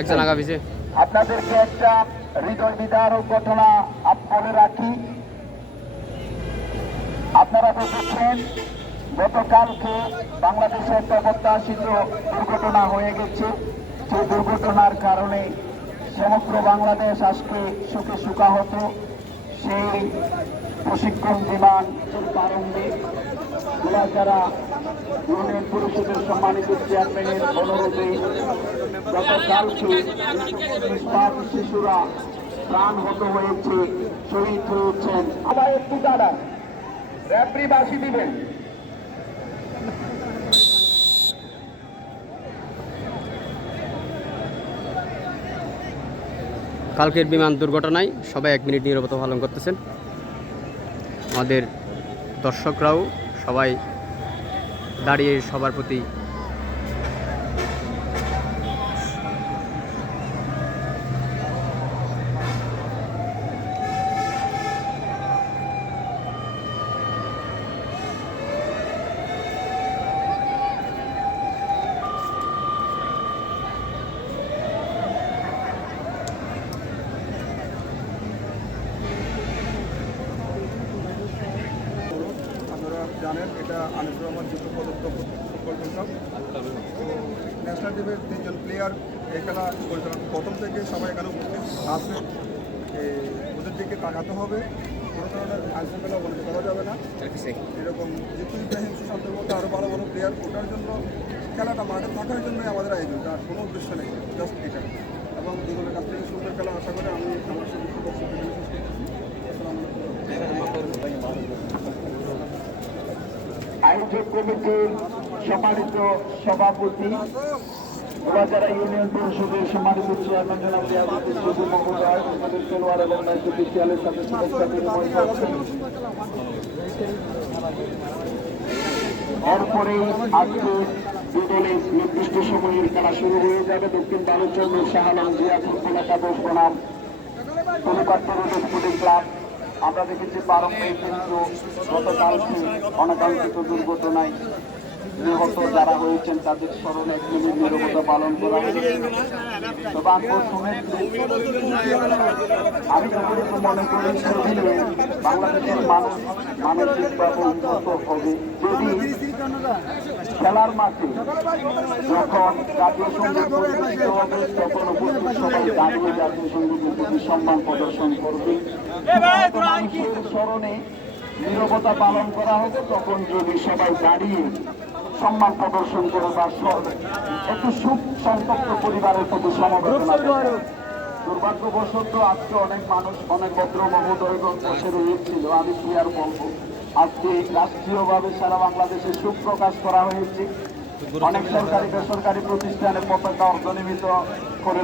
একজন আগা পিছে আপনাদেরকে একটা হৃদয় বিদারক ঘটনা বলে রাখি। আপনারা দেখেছেন গতকালকে বাংলাদেশে একটা প্রত্যাশিত দুর্ঘটনা হয়ে গেছে। সেই দুর্ঘটনার কারণে সমগ্র বাংলাদেশ আজকে সুখে সুখা হতো সেই প্রশিক্ষণ বিমান প্রারম্ভে যারা ইউনিয়ন পরিষদের সম্মানিত চেয়ারম্যানের অনুরোধে গতকালকে নিষ্পাপ শিশুরা প্রাণহত হয়েছে শহীদ হয়েছেন। আবার একটু দাঁড়ান। র্যাপ্রি বাসি দিবেন। কালকের বিমান দুর্ঘটনায় সবাই এক মিনিট নীরবতা পালন করতেছেন। আমাদের দর্শকরাও সবাই দাঁড়িয়ে সবার প্রতি আপনারা জানেন, এটা আনিসুর রহমান যুক্ত ফুটবল ক্লাব ন্যাশনাল টিমের তিনজন প্লেয়ার এই খেলা পরিচালনা প্রথম থেকে সবাই এখানে উপস্থিত। আসবে ওদের দিকে তাকাতে হবে। কোনো ধরনের আইনশৃঙ্খলা অবনত করা যাবে না। এরকম জিতু ইব্রাহিম সুশান্তের মতো আরও ভালো ভালো প্লেয়ার ওঠার জন্য খেলাটা মাঠে থাকার জন্যই আমাদের আয়োজন। তার কোনো উদ্দেশ্য নেই জাস্ট এটা। এবং দুজনের কাছ থেকে সুন্দর খেলা আশা করে আমি আমার সাথে আয়োজক কমিটির সম্মানিত সভাপতি যারা ইউনিয়ন পরিষদের সম্মানিত চেয়ারম্যান জনাব মহোদয়, আমাদের খেলোয়াড় এবং অফিসিয়ালের সাথে শুভেচ্ছা বিনিময় করছেন এরপরে আজকে দুদলের নির্দিষ্ট সময়ের খেলা শুরু হয়ে যাবে। দক্ষিণ বালুচন্দ্র শাহালাম জিয়া ফুটবল একাদশ বনাম রোড স্পোর্টিং ক্লাব আমরা দেখেছি পারম্পরিক কিন্তু গতকালকে অনাকাঙ্ক্ষিত দুর্ঘটনায় নিহত যারা হয়েছেন তাদের স্মরণে এক নিরবতা পালন করা হয়েছে। তবে আনফর্চুনেটলি মনে মানুষ খেলার মাঠে যখন জাতীয় তখন জাতীয় সম্মান প্রদর্শন করবে স্মরণে নিরবতা পালন করা হবে, তখন যদি সবাই দাঁড়িয়ে সম্মান প্রদর্শন করে বা একটু সুখ, সন্তপ্ত পরিবারের প্রতি সমবেদনা। দুর্ভাগ্যবশত আজকে অনেক মানুষ অনেক ভদ্র মহোদয়গণ বসে রয়েছিল আমি কি আর বলব? আজকে রাষ্ট্রীয়ভাবে সারা বাংলাদেশে সুখ প্রকাশ করা হয়েছে। অনেক সরকারি বেসরকারি প্রতিষ্ঠানে পতাকা অর্ধনিমিত করে